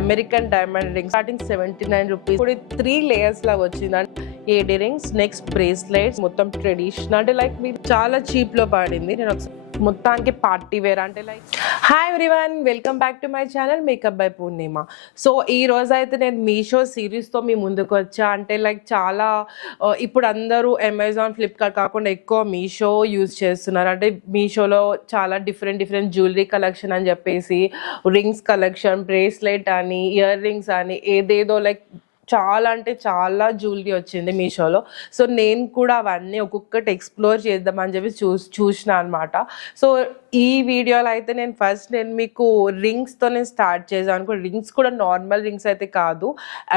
American diamond ring starting 79 rupees. ఇప్పుడు 3 layers లాగా వచ్చింది. ఏడి రింగ్స్, నెక్స్ట్ బ్రేస్లెట్స్, మొత్తం ట్రెడిషనల్ అంటే లైక్ మీరు చాలా చీప్ లో పడింది. నేను ఒకసారి మొత్తానికి పార్టీ వేర్ అంటే like hi everyone, welcome back to my channel makeup by Purnima. So ఈ రోజు అయితే నేను మీషో సిరీస్తో మీ ముందుకు వచ్చా. అంటే లైక్ చాలా ఇప్పుడు అందరూ అమెజాన్, ఫ్లిప్కార్ట్ కాకుండా ఎక్కువ మీషో యూజ్ చేస్తున్నారు. అంటే మీషోలో చాలా డిఫరెంట్ జ్యువెలరీ కలెక్షన్ అని చెప్పేసి, రింగ్స్ కలెక్షన్, బ్రేస్లెట్ అని, ఇయర్ రింగ్స్ అని, ఏదేదో లైక్ చాలా అంటే చాలా జ్యువెలరీ వచ్చింది మీషోలో. సో నేను కూడా అవన్నీ ఒక్కొక్కటి ఎక్స్ప్లోర్ చేద్దామని చెప్పి చూసిన అనమాట. సో ఈ వీడియోలో అయితే నేను మీకు రింగ్స్తో స్టార్ట్ చేశాను. రింగ్స్ కూడా నార్మల్ రింగ్స్ అయితే కాదు,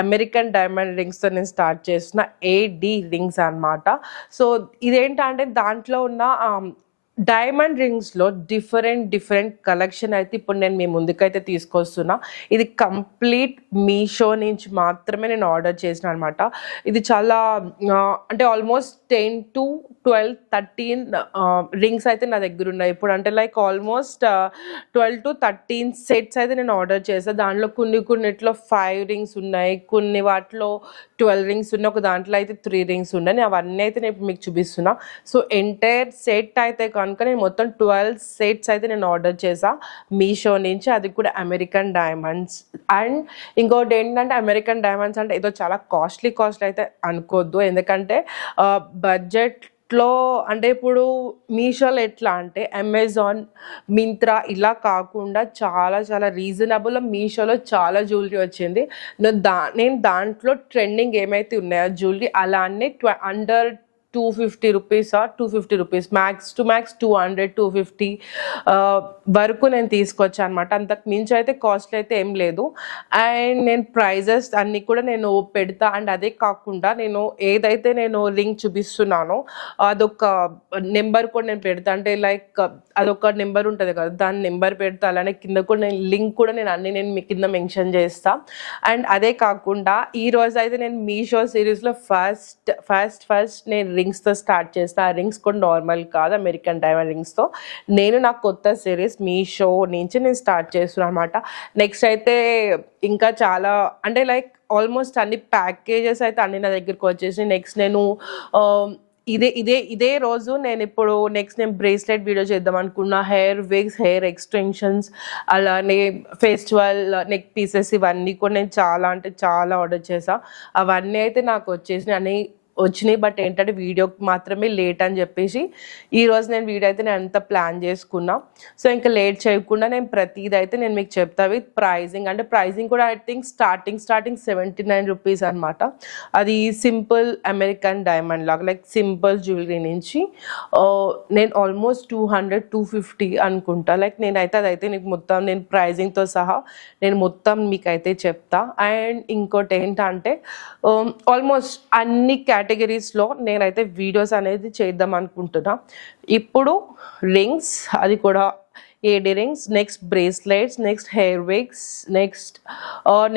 అమెరికన్ డైమండ్ రింగ్స్తో నేను స్టార్ట్ చేసిన ఏడి రింగ్స్ అనమాట. సో ఇదేంటంటే దాంట్లో ఉన్న డైమండ్ రింగ్స్లో డిఫరెంట్ కలెక్షన్ అయితే ఇప్పుడు నేను మీ ముందుకైతే తీసుకొస్తున్నా. ఇది కంప్లీట్ మీషో నుంచి మాత్రమే నేను ఆర్డర్ చేసిన అనమాట. ఇది చాలా అంటే ఆల్మోస్ట్ 10 to 12, 13 రింగ్స్ అయితే నా దగ్గర ఉన్నాయి ఇప్పుడు. అంటే లైక్ ఆల్మోస్ట్ 12 to 13 సెట్స్ అయితే నేను ఆర్డర్ చేసాను. దాంట్లో కొన్నిట్లో 5 రింగ్స్ ఉన్నాయి, కొన్ని వాటిలో 12 రింగ్స్ ఉన్నాయి, ఒక దాంట్లో అయితే 3 రింగ్స్ ఉన్నాయి. నేను అవన్నీ అయితే నేను మీకు చూపిస్తున్నా. సో ఎంటైర్ సెట్ అయితే కనుక నేను మొత్తం 12 సెట్స్ అయితే నేను ఆర్డర్ చేసా మీషో నుంచి. అది కూడా అమెరికన్ డైమండ్స్. అండ్ ఇంకోటి ఏంటంటే అమెరికన్ డైమండ్స్ అంటే ఏదో చాలా కాస్ట్లీ అయితే అనుకోవద్దు. ఎందుకంటే బడ్జెట్లో అంటే ఇప్పుడు మీషోలో ఎట్లా అంటే అమెజాన్, మింత్రా ఇలా కాకుండా చాలా రీజనబుల్ మీషోలో చాలా జ్యువెలరీ వచ్చింది. నేను దాంట్లో ట్రెండింగ్ ఏమైతే ఉన్నాయో జ్యువెలరీ అలానే అండర్ 250 రూపీస్, 250 రూపీస్, మ్యాక్స్ 200, 250 వరకు నేను తీసుకొచ్చాను అనమాట. అంతకు మించి అయితే కాస్ట్ అయితే ఏం లేదు. అండ్ నేను ప్రైజెస్ అన్నీ కూడా నేను పెడతా. అండ్ అదే కాకుండా నేను ఏదైతే నేను లింక్ చూపిస్తున్నానో అదొక నెంబర్ కూడా నేను పెడతా. అంటే లైక్ అదొక నెంబర్ ఉంటుంది కదా, దాని నెంబర్ పెడతా. అలానే కింద కూడా నేను లింక్ కూడా నేను మీ కింద మెన్షన్ చేస్తా. అండ్ అదే కాకుండా ఈరోజు అయితే నేను మీషో సిరీస్లో ఫస్ట్ నేను రింగ్స్తో స్టార్ట్ చేస్తా. ఆ రింగ్స్ కూడా నార్మల్ కాదు, అమెరికన్ డైమండ్ రింగ్స్తో. నా కొత్త సిరీస్ మీషో నుంచి నేను స్టార్ట్ చేస్తున్నాను అనమాట. నెక్స్ట్ అయితే ఇంకా చాలా అంటే లైక్ ఆల్మోస్ట్ అన్ని ప్యాకేజెస్ అయితే అన్ని నా దగ్గరికి వచ్చేసి నెక్స్ట్ నేను ఇదే రోజు నేను బ్రేస్లెట్ వీడియో చేద్దాం అనుకున్నా. హెయిర్ విగ్స్, హెయిర్ ఎక్స్టెన్షన్స్, అలానే ఫెస్టివల్ నెక్ పీసెస్, ఇవన్నీ కూడా నేను చాలా అంటే చాలా ఆర్డర్ చేసా. అవన్నీ అయితే నాకు వచ్చినాయి. బట్ ఏంటంటే వీడియోకి మాత్రమే లేట్ అని చెప్పేసి ఈరోజు నేను వీడియో అయితే నేను అంతా ప్లాన్ చేసుకున్నా. సో ఇంకా లేట్ చేయకుండా నేను ప్రతిదీ అయితే నేను మీకు చెప్తా విత్ ప్రైజింగ్. అంటే ప్రైజింగ్ కూడా ఐ థింక్ స్టార్టింగ్ 79 రూపీస్ అనమాట. అది సింపుల్ అమెరికన్ డైమండ్ లాగా లైక్ సింపుల్ జ్యువెలరీ నుంచి నేను ఆల్మోస్ట్ 200, 250 అనుకుంటా. లైక్ నేనైతే అదైతే నీకు మొత్తం నేను ప్రైజింగ్తో సహా నేను మొత్తం మీకైతే చెప్తా. అండ్ ఇంకోటి ఏంటంటే ఆల్మోస్ట్ అన్ని కేటగిరీస్లో నేనైతే వీడియోస్ అనేది చేద్దాం అనుకుంటున్నా. ఇప్పుడు రింగ్స్, అది కూడా AD rings, next bracelets, next hair wigs, next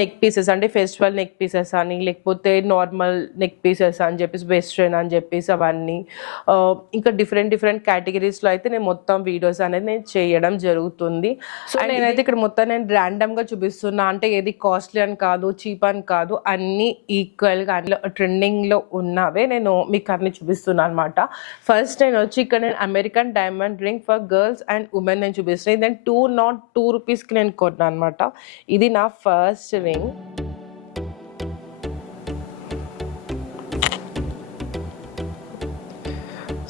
neck pieces అంటే ఫెస్టివల్ నెక్ పీసెస్ అని, లేకపోతే నార్మల్ నెక్ పీసెస్ అని చెప్పేసి, వెస్ట్రన్ అని చెప్పేసి అవన్నీ ఇంకా డిఫరెంట్ కేటగిరీస్లో అయితే నేను మొత్తం వీడియోస్ అనేది నేను చేయడం జరుగుతుంది. సో నేనైతే ఇక్కడ మొత్తం నేను ర్యాండమ్గా చూపిస్తున్నా. అంటే ఏది కాస్ట్లీ అని కాదు, చీప్ అని కాదు, అన్నీ ఈక్వల్గా అన్ని ట్రెండింగ్లో ఉన్నవే నేను మీకు అన్ని చూపిస్తున్నాను అనమాట. ఫస్ట్ నేను ఇక్కడ నేను American diamond ring for girls and women నేను చూపిస్తున్నాను. దెన్ 202 రూపీస్కి నేను కొన్నా అనమాట. ఇది నా ఫస్ట్ రింగ్.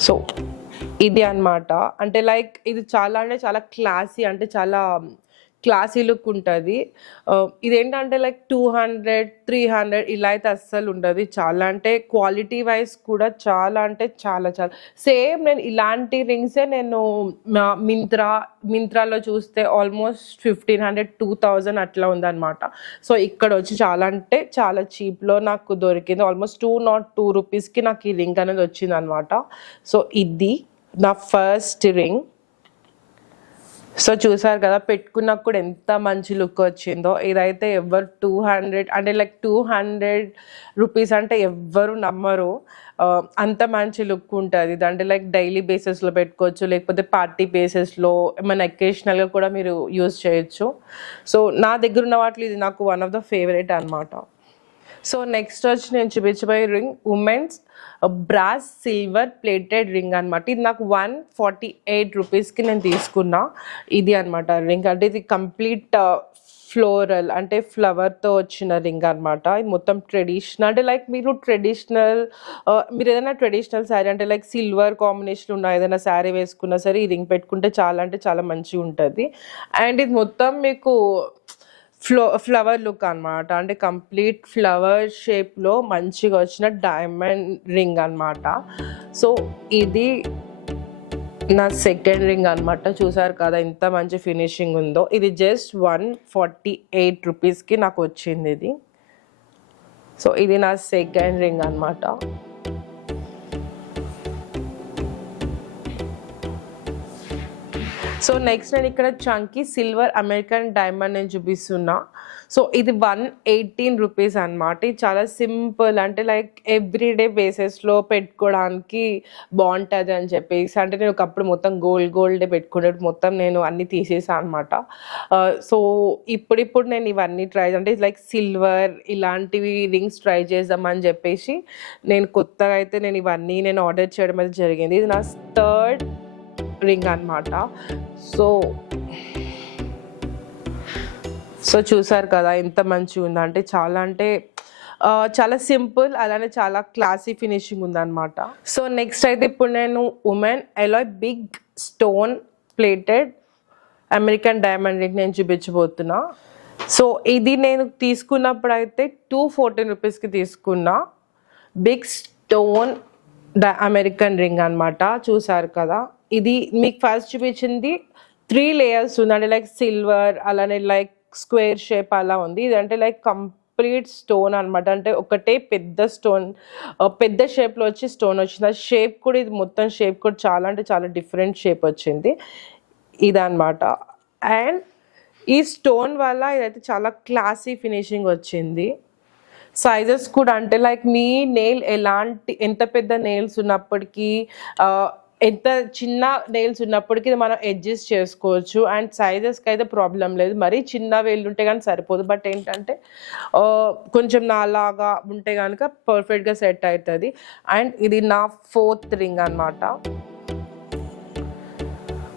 సో ఇది అనమాట. అంటే లైక్ ఇది చాలా క్లాసీ, అంటే చాలా క్లాసీ లుక్ ఉంటుంది. ఇదేంటంటే లైక్ 200, 300 ఇలా అయితే అస్సలు ఉండదు. చాలా అంటే క్వాలిటీ వైజ్ కూడా చాలా అంటే చాలా సేమ్. నేను ఇలాంటి రింగ్సే నేను మింత్రాలో చూస్తే ఆల్మోస్ట్ 1500, 2000 అట్లా ఉందన్నమాట. సో ఇక్కడ వచ్చి చాలా అంటే చాలా చీప్లో నాకు దొరికింది. ఆల్మోస్ట్ 202 రూపీస్కి నాకు ఈ రింగ్ అనేది వచ్చింది అనమాట. సో ఇది నా ఫస్ట్ రింగ్. సో చూసారు కదా, పెట్టుకున్నాక కూడా ఎంత మంచి లుక్ వచ్చిందో. ఇదైతే ఎవరు 200 అంటే లైక్ 200 రూపీస్ అంటే ఎవ్వరు నమ్మరు. అంత మంచి లుక్ ఉంటుంది. అంటే లైక్ డైలీ బేసిస్లో పెట్టుకోవచ్చు, లేకపోతే పార్టీ బేసిస్లో ఏమైనా అకేషనల్గా కూడా మీరు యూజ్ చేయొచ్చు. సో నా దగ్గర ఉన్న వాటిలో ఇది నాకు వన్ ఆఫ్ ద ఫేవరెట్ అనమాట. సో నెక్స్ట్ వచ్చి నేను చూపించబోయే ring women's brass silver plated ring అనమాట. ఇది నాకు 148 రూపీస్కి నేను తీసుకున్నా. ఇది అనమాట రింగ్. అంటే ఇది కంప్లీట్ ఫ్లోరల్ అంటే ఫ్లవర్తో వచ్చిన రింగ్ అనమాట. ఇది మొత్తం ట్రెడిషనల్ అంటే లైక్ మీరు ఏదైనా ట్రెడిషనల్ శారీ అంటే లైక్ సిల్వర్ కాంబినేషన్ ఉన్న ఏదైనా శారీ వేసుకున్నా సరే ఈ రింగ్ పెట్టుకుంటే చాలా అంటే చాలా మంచిగా ఉంటుంది. అండ్ ఇది మొత్తం మీకు ఫ్లవర్ లుక్ అనమాట. అంటే కంప్లీట్ ఫ్లవర్ షేప్లో మంచిగా వచ్చిన డైమండ్ రింగ్ అనమాట. సో ఇది నా సెకండ్ రింగ్ అనమాట. చూసారు కదా ఎంత మంచి ఫినిషింగ్ ఉందో. ఇది జస్ట్ 148 రూపీస్కి నాకు వచ్చింది ఇది. సో ఇది నా సెకండ్ రింగ్ అనమాట. సో నెక్స్ట్ నేను ఇక్కడ చంకీ సిల్వర్ అమెరికన్ డైమండ్ నేను చూపిస్తున్నా. సో ఇది 118 రూపీస్ అనమాట. ఇది చాలా సింపుల్ అంటే లైక్ ఎవ్రీడే బేసిస్లో పెట్టుకోవడానికి బాగుంటుంది అని చెప్పేసి. అంటే నేను ఒకప్పుడు మొత్తం గోల్డే పెట్టుకునేది, మొత్తం నేను అన్నీ తీసేసాను అనమాట. సో ఇప్పుడు నేను ఇవన్నీ ట్రై అంటే లైక్ సిల్వర్ ఇలాంటివి రింగ్స్ ట్రై చేద్దామని చెప్పేసి నేను కొత్తగా అయితే నేను ఇవన్నీ ఆర్డర్ చేయడం అయితే జరిగింది. ఇది నా థర్డ్ రింగ్ అనమాట. సో చూసారు కదా ఎంత మంచిగా ఉందంటే అంటే చాలా సింపుల్ అలానే చాలా క్లాసీ ఫినిషింగ్ ఉందన్నమాట. సో నెక్స్ట్ అయితే ఇప్పుడు నేను women alloy big stone plated American diamond ring నేను చూపించబోతున్నా. సో ఇది నేను తీసుకున్నప్పుడు అయితే 214 రూపీస్కి తీసుకున్నా. బిగ్ స్టోన్ అమెరికన్ రింగ్ అనమాట. చూసారు కదా, ఇది మీకు ఫస్ట్ చూపించింది 3 లేయర్స్ ఉంది. అంటే లైక్ సిల్వర్ అలానే లైక్ స్క్వేర్ షేప్ అలా ఉంది. ఇది అంటే లైక్ కంప్లీట్ స్టోన్ అనమాట. అంటే ఒకటే పెద్ద స్టోన్, పెద్ద షేప్లో వచ్చి స్టోన్ వచ్చింది. ఆ షేప్ కూడా ఇది మొత్తం షేప్ కూడా చాలా అంటే చాలా డిఫరెంట్ షేప్ వచ్చింది ఇదన్నమాట. అండ్ ఈ స్టోన్ వల్ల ఇదైతే చాలా క్లాసీ ఫినిషింగ్ వచ్చింది. సైజెస్ కూడా అంటే లైక్ మీ నెయిల్ ఎంత పెద్ద నెయిల్స్ ఉన్నప్పటికీ ఎంత చిన్న నెయిల్స్ ఉన్నప్పటికీ మనం అడ్జస్ట్ చేసుకోవచ్చు. అండ్ సైజెస్కి అయితే ప్రాబ్లం లేదు. మరీ చిన్న వేళ్ళు ఉంటే కానీ సరిపోదు. బట్ ఏంటంటే కొంచెం నాలాగా ఉంటే కనుక పర్ఫెక్ట్గా సెట్ అవుతుంది. అండ్ ఇది నా 4th రింగ్ అనమాట.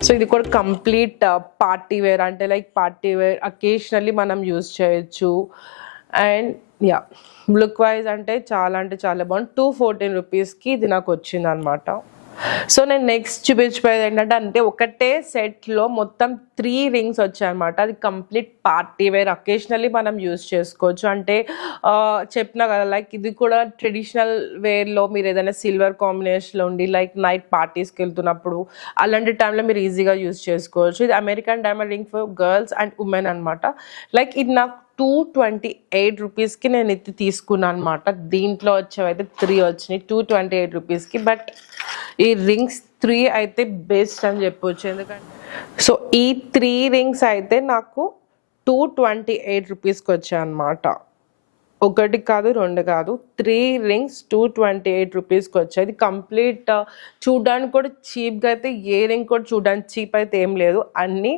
సో ఇది కూడా కంప్లీట్ పార్టీ వేర్ అంటే లైక్ పార్టీ వేర్ అకేషనల్లీ మనం యూజ్ చేయొచ్చు. అండ్ లుక్ వైజ్ అంటే చాలా బాగుంది. 214 రూపీస్కి ఇది నాకు వచ్చింది అనమాట. సో నేను నెక్స్ట్ చూపించిపోయేది ఏంటంటే అంటే ఒకటే సెట్లో మొత్తం 3 రింగ్స్ వచ్చాయన్నమాట. అది కంప్లీట్ పార్టీ వేర్ అకేషనల్లీ మనం యూజ్ చేసుకోవచ్చు. అంటే చెప్పినా కదా లైక్ ఇది కూడా ట్రెడిషనల్ వేర్లో మీరు ఏదైనా సిల్వర్ కాంబినేషన్లో ఉండి లైక్ నైట్ పార్టీస్కి వెళ్తున్నప్పుడు అలాంటి టైంలో మీరు ఈజీగా యూజ్ చేసుకోవచ్చు. ఇది American diamond ring for girls and women అనమాట. లైక్ ఇది నాకు 228 రూపీస్కి నేను ఇది తీసుకున్నాను అనమాట. దీంట్లో వచ్చేవైతే 3 వచ్చినాయి 228 రూపీస్కి. బట్ ఈ రింగ్స్ 3 అయితే బెస్ట్ అని చెప్పొచ్చు. ఎందుకంటే సో ఈ 3 రింగ్స్ అయితే నాకు 228 రూపీస్కి వచ్చాయి అనమాట. 1 కాదు 2 కాదు 3 రింగ్స్ 228 రూపీస్కి వచ్చాయి. ఇది కంప్లీట్ చూడడానికి కూడా చీప్గా అయితే ఏ రింగ్ కూడా చూడడానికి చీప్ అయితే ఏం లేదు. అన్నీ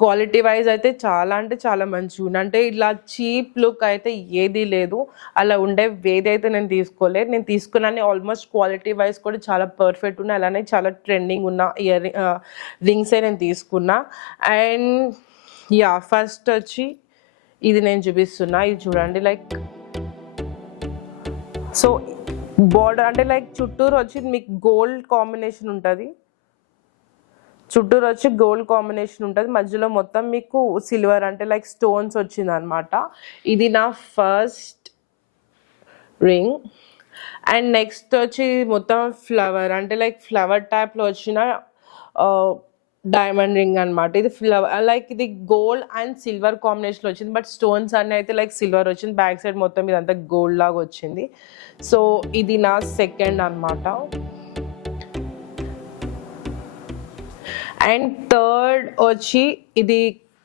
క్వాలిటీ వైజ్ అయితే చాలా మంచిగా ఉంది. అంటే ఇలా చీప్ లుక్ అయితే ఏదీ లేదు. అలా ఉండే ఏదైతే నేను తీసుకోలేదు. నేను తీసుకున్నాను ఆల్మోస్ట్ క్వాలిటీ వైజ్ కూడా చాలా పర్ఫెక్ట్ ఉన్నాయి. అలానే చాలా ట్రెండింగ్ ఉన్న రింగ్సే నేను తీసుకున్నా. అండ్ ఫస్ట్ వచ్చి ఇది నేను చూపిస్తున్నా. ఇది చూడండి లైక్ సో బోర్డర్ అంటే లైక్ చుట్టూరు వచ్చి మీకు గోల్డ్ కాంబినేషన్ ఉంటుంది. మధ్యలో మొత్తం మీకు సిల్వర్ అంటే లైక్ స్టోన్స్ వచ్చింది అనమాట. ఇది నా ఫస్ట్ రింగ్. అండ్ నెక్స్ట్ వచ్చి మొత్తం ఫ్లవర్ అంటే లైక్ ఫ్లవర్ టైప్లో వచ్చిన డైమండ్ రింగ్ అనమాట. ఇది ఫ్లవర్ లైక్ ఇది గోల్డ్ అండ్ సిల్వర్ కాంబినేషన్లో వచ్చింది. బట్ స్టోన్స్ అన్నీ అయితే లైక్ సిల్వర్ వచ్చింది. బ్యాక్ సైడ్ మొత్తం ఇదంతా గోల్డ్ లాగా వచ్చింది. సో ఇది నా సెకండ్ అనమాట. అండ్ థర్డ్ వచ్చి ఇది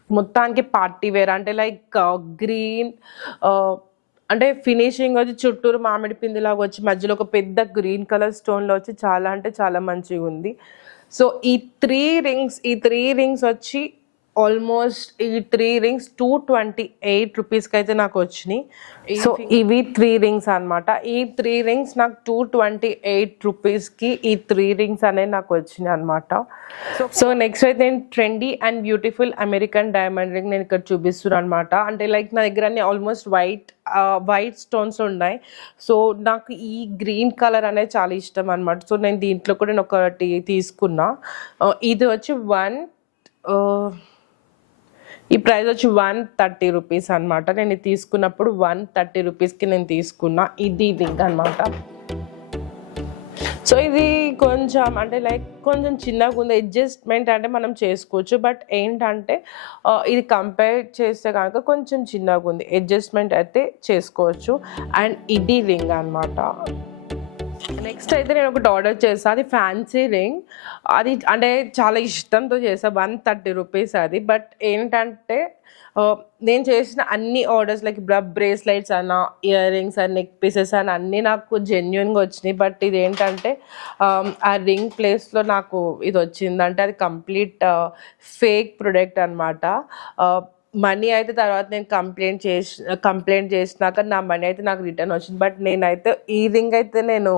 మొత్తానికి పార్టీ వేర్, అంటే లైక్ గ్రీన్, అంటే ఫినిషింగ్ వచ్చి చుట్టూరు మామిడి పిండిలాగా వచ్చి మధ్యలో ఒక పెద్ద గ్రీన్ కలర్ స్టోన్లో వచ్చి చాలా అంటే చాలా మంచిగా ఉంది. సో ఈ త్రీ రింగ్స్ వచ్చి ఆల్మోస్ట్ ఈ 3 రింగ్స్ 228 రూపీస్కి అయితే నాకు వచ్చినాయి. సో ఇవి 3 రింగ్స్ అనమాట. ఈ 3 రింగ్స్ నాకు 228 రూపీస్కి ఈ 3 రింగ్స్ అనేవి నాకు వచ్చినాయి అనమాట. సో నెక్స్ట్ అయితే నేను trendy and beautiful American diamond ring నేను ఇక్కడ చూపిస్తున్నాను అనమాట. అంటే లైక్ నా దగ్గర అన్ని ఆల్మోస్ట్ వైట్ స్టోన్స్ ఉన్నాయి. సో నాకు ఈ గ్రీన్ కలర్ అనేది చాలా ఇష్టం అనమాట. సో నేను దీంట్లో కూడా నేను ఒకటి తీసుకున్నా. ఇది వచ్చి ఈ ప్రైస్ వచ్చి 130 రూపీస్ అనమాట. నేను ఇది తీసుకున్నప్పుడు 130 రూపీస్కి నేను తీసుకున్నా. ఇది రింగ్ అనమాట. సో ఇది కొంచెం అంటే లైక్ కొంచెం చిన్నగా ఉంది, అడ్జస్ట్మెంట్ అంటే మనం చేసుకోవచ్చు. బట్ ఏంటంటే ఇది కంపేర్ చేస్తే కనుక కొంచెం చిన్నగా ఉంది, అడ్జస్ట్మెంట్ అయితే చేసుకోవచ్చు. అండ్ ఇది రింగ్ అనమాట. నెక్స్ట్ అయితే నేను ఒకటి ఆర్డర్ చేస్తాను, అది ఫ్యాన్సీ రింగ్. అది అంటే చాలా ఇష్టంతో చేస్తాను, 130 రూపీస్ అది. బట్ ఏంటంటే నేను చేసిన అన్ని ఆర్డర్స్ లైక్ బ్రేస్లెట్స్ అన్న, ear rings and neck pieces అని అన్నీ నాకు జెన్యున్గా వచ్చినాయి. బట్ ఇది ఏంటంటే ఆ రింగ్ ప్లేస్లో నాకు ఇది వచ్చిందంటే అది కంప్లీట్ ఫేక్ ప్రొడక్ట్ అనమాట. మనీ అయితే తర్వాత నేను కంప్లైంట్ చేసినాక నా మనీ అయితే నాకు రిటర్న్ వచ్చింది. బట్ నేనైతే ఈ రింగ్ అయితే నేను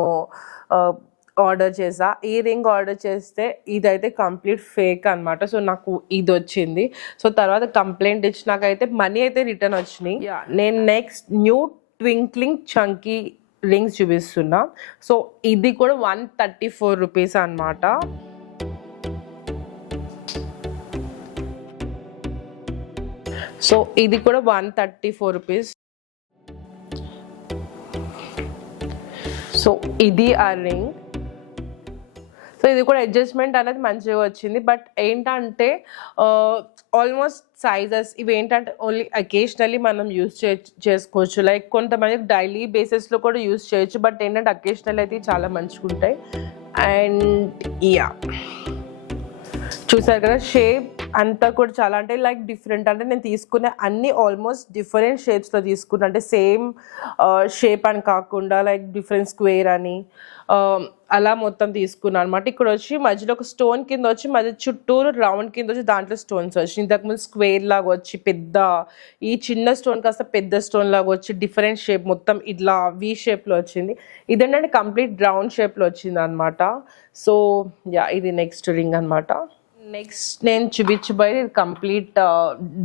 ఆర్డర్ చేసా. ఈ రింగ్ ఆర్డర్ చేస్తే ఇదైతే కంప్లీట్ ఫేక్ అనమాట. సో నాకు ఇది వచ్చింది. సో తర్వాత కంప్లైంట్ ఇచ్చినాకైతే మనీ అయితే రిటర్న్ వచ్చినాయి. నేను next new twinkling chunky rings చూపిస్తున్నా. సో ఇది కూడా 134 రూపీస్ అనమాట. సో ఇది కూడా 134 రూపీస్. సో ఇది ఆ రింగ్. సో ఇది కూడా అడ్జస్ట్మెంట్ అనేది మంచిగా వచ్చింది. బట్ ఏంటంటే ఆల్మోస్ట్ సైజెస్ ఇవి ఏంటంటే ఓన్లీ అకేషనల్లీ మనం యూస్ చేసుకోవచ్చు. లైక్ కొంతమంది డైలీ బేసిస్లో కూడా యూస్ చేయొచ్చు. బట్ ఏంటంటే అకేషనల్ అయితే చాలా మంచిగా ఉంటాయి. అండ్ చూసారు కదా, షేప్ అంతా కూడా చాలా అంటే లైక్ డిఫరెంట్. అంటే నేను తీసుకునే అన్ని ఆల్మోస్ట్ డిఫరెంట్ షేప్స్లో తీసుకున్నా. అంటే సేమ్ షేప్ అని కాకుండా లైక్ డిఫరెంట్ స్క్వేర్ అని అలా మొత్తం తీసుకున్నాను అనమాట. ఇక్కడ వచ్చి మధ్యలో ఒక స్టోన్ కింద వచ్చి మధ్య చుట్టూరు రౌండ్ కింద వచ్చి దాంట్లో స్టోన్స్ వచ్చి ఇంతకుముందు స్క్వేర్ లాగా వచ్చి పెద్ద, ఈ చిన్న స్టోన్ కాస్త పెద్ద స్టోన్ లాగా వచ్చి డిఫరెంట్ షేప్ మొత్తం ఇట్లా వి షేప్లో వచ్చింది. ఇదేంటంటే కంప్లీట్ రౌండ్ షేప్లో వచ్చింది అనమాట. సో ఇది నెక్స్ట్ రింగ్ అనమాట. నెక్స్ట్ నేను చూపించబోయేది ఇది కంప్లీట్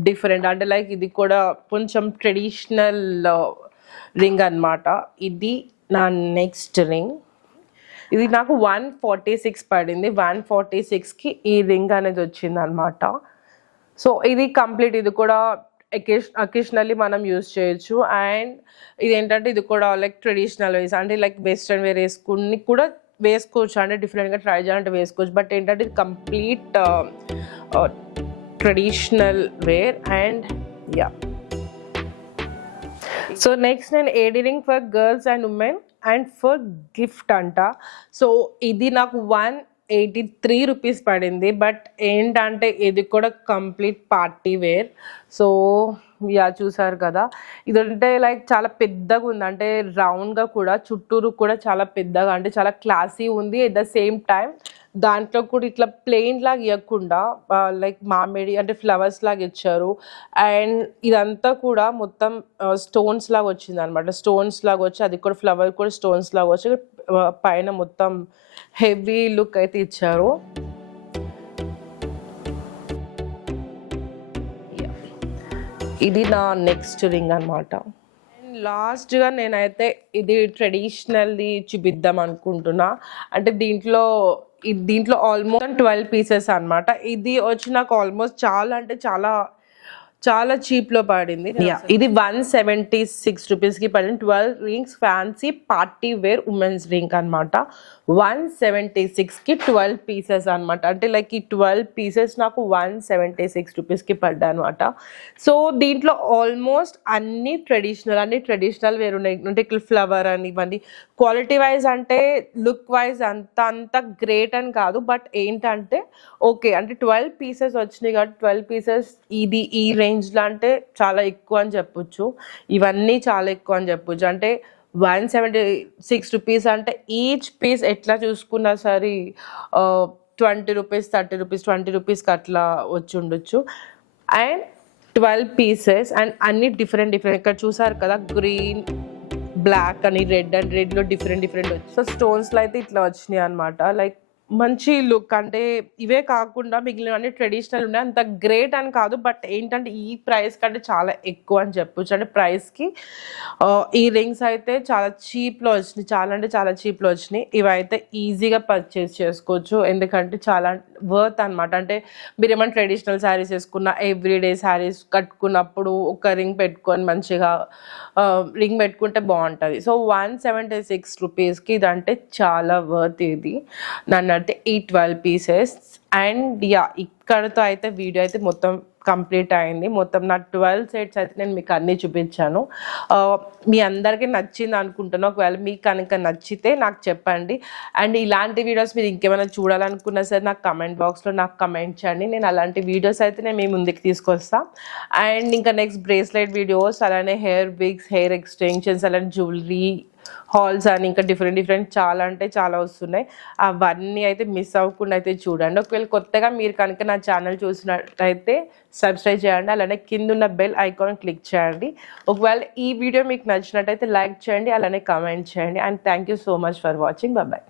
డిఫరెంట్. అంటే లైక్ ఇది కూడా కొంచెం ట్రెడిషనల్ రింగ్ అనమాట. ఇది నా నెక్స్ట్ రింగ్. ఇది నాకు 146 పడింది. 146కి ఈ రింగ్ అనేది వచ్చింది అనమాట. సో ఇది కంప్లీట్, ఇది కూడా అకేషనల్లీ మనం యూజ్ చేయొచ్చు. అండ్ ఇది ఏంటంటే ఇది కూడా లైక్ ట్రెడిషనల్ వేస్, అంటే లైక్ వెస్ట్రన్ వేర్ వేసుకుని కూడా వేసుకోవచ్చు. అంటే డిఫరెంట్గా ట్రై చేయాలంటే వేసుకోవచ్చు. బట్ ఏంటంటే ఇది complete traditional wear. And so next నేను AD ring for girls and women and for gift అంట. సో ఇది నాకు 183 రూపీస్ పడింది. బట్ ఏంటంటే ఇది కూడా కంప్లీట్ పార్టీ వేర్. సో చూసారు కదా, ఇది అంటే లైక్ చాలా పెద్దగా ఉంది, అంటే రౌండ్గా కూడా చుట్టూరు కూడా చాలా పెద్దగా, అంటే చాలా క్లాసీ ఉంది. ఎట్ ద సేమ్ టైం దాంట్లో కూడా ఇట్లా ప్లెయిన్ లాగా ఇవ్వకుండా లైక్ మామిడి అంటే ఫ్లవర్స్ లాగా ఇచ్చారు. అండ్ ఇదంతా కూడా మొత్తం స్టోన్స్ లాగా వచ్చింది అనమాట. స్టోన్స్ లాగా వచ్చి అది కూడా ఫ్లవర్ కూడా స్టోన్స్ లాగా వచ్చి పైన మొత్తం హెవీ లుక్ అయితే ఇచ్చారు. ఇది నా నెక్స్ట్ రింగ్ అనమాట. అండ్ లాస్ట్గా నేనైతే ఇది ట్రెడిషనల్ది చూపిద్దాం అనుకుంటున్నా. అంటే దీంట్లో ఆల్మోస్ట్ 12 పీసెస్ అనమాట. ఇది వచ్చి నాకు ఆల్మోస్ట్ చాలా అంటే చాలా చీప్లో పడింది. ఇది 176 రూపీస్కి పడింది. 12 rings fancy party wear women's ring అనమాట. 176కి 12 పీసెస్ అనమాట. అంటే లైక్ ఈ 12 పీసెస్ నాకు 176 రూపీస్కి పడ్డాయి అనమాట. సో దీంట్లో ఆల్మోస్ట్ అన్ని ట్రెడిషనల్ వేరు ఉన్నాయి. అంటే ఫ్లవర్ అని ఇవన్నీ క్వాలిటీ వైజ్ అంటే లుక్ వైజ్ అంత గ్రేట్ అని కాదు. బట్ ఏంటంటే ఓకే అంటే 12 పీసెస్ వచ్చినాయి కాబట్టి 12 పీసెస్ ఇది ఈ రేంజ్లో అంటే చాలా ఎక్కువ అని చెప్పొచ్చు. ఇవన్నీ చాలా ఎక్కువ అని చెప్పొచ్చు. అంటే 176 రూపీస్ అంటే ఈచ్ పీస్ ఎట్లా చూసుకున్నా సరే 20 రూపీస్ 30 రూపీస్ 20 రూపీస్కి అట్లా వచ్చి ఉండొచ్చు. అండ్ 12 పీసెస్ అండ్ అన్ని డిఫరెంట్ ఇక్కడ చూసారు కదా గ్రీన్ బ్లాక్ అని రెడ్లో డిఫరెంట్ వచ్చి సో స్టోన్స్లో అయితే ఇట్లా వచ్చినాయి అనమాట. లైక్ మంచి లుక్ అంటే ఇవే కాకుండా మిగిలినవన్నీ ట్రెడిషనల్ ఉన్నాయి. అంత గ్రేట్ అని కాదు బట్ ఏంటంటే ఈ ప్రైస్ కంటే చాలా ఎక్కువ అని చెప్పొచ్చు. అంటే ప్రైస్కి ఈ రింగ్స్ అయితే చాలా చీప్లో వచ్చినాయి. చాలా అంటే చాలా చీప్లో వచ్చినాయి. ఇవైతే ఈజీగా పర్చేస్ చేసుకోవచ్చు ఎందుకంటే చాలా వర్త్ అనమాట. అంటే మీరు ఏమైనా ట్రెడిషనల్ శారీస్ వేసుకున్న ఎవ్రీడే శారీస్ కట్టుకున్నప్పుడు ఒక రింగ్ పెట్టుకొని మంచిగా రింగ్ పెట్టుకుంటే బాగుంటుంది. సో 176 రూపీస్కి ఇదంటే చాలా వర్త్ ఇది నన్ను అంటే ఈ 12 పీసెస్. అండ్ యా ఇక్కడతో అయితే వీడియో అయితే మొత్తం కంప్లీట్ అయింది. మొత్తం నా 12 సెట్స్ అయితే నేను మీకు అన్నీ చూపించాను. మీ అందరికీ నచ్చింది అనుకుంటున్నాను. ఒకవేళ మీకు కనుక నచ్చితే నాకు చెప్పండి. అండ్ ఇలాంటి వీడియోస్ మీరు ఇంకేమైనా చూడాలనుకున్నా సరే నాకు కమెంట్ బాక్స్లో నాకు కమెంట్ చేయండి. నేను అలాంటి వీడియోస్ అయితే నేను మీ ముందుకు తీసుకొస్తాను. అండ్ ఇంకా నెక్స్ట్ బ్రేస్లెట్ వీడియోస్ అలానే హెయిర్ విగ్స్ హెయిర్ ఎక్స్టెన్షన్స్ అలానే జ్యువెలరీ హాల్స్ అని ఇంకా డిఫరెంట్ చాలా అంటే చాలా వస్తున్నాయి. అవన్నీ అయితే మిస్ అవ్వకుండా అయితే చూడండి. ఒకవేళ కొత్తగా మీరు కనుక నా ఛానల్ చూసినట్టయితే సబ్స్క్రైబ్ చేయండి. అలానే కింద ఉన్న బెల్ ఐకాన్ క్లిక్ చేయండి. ఒకవేళ ఈ వీడియో మీకు నచ్చినట్టయితే లైక్ చేయండి అలానే కామెంట్ చేయండి. And thank you so much for watching. Bye.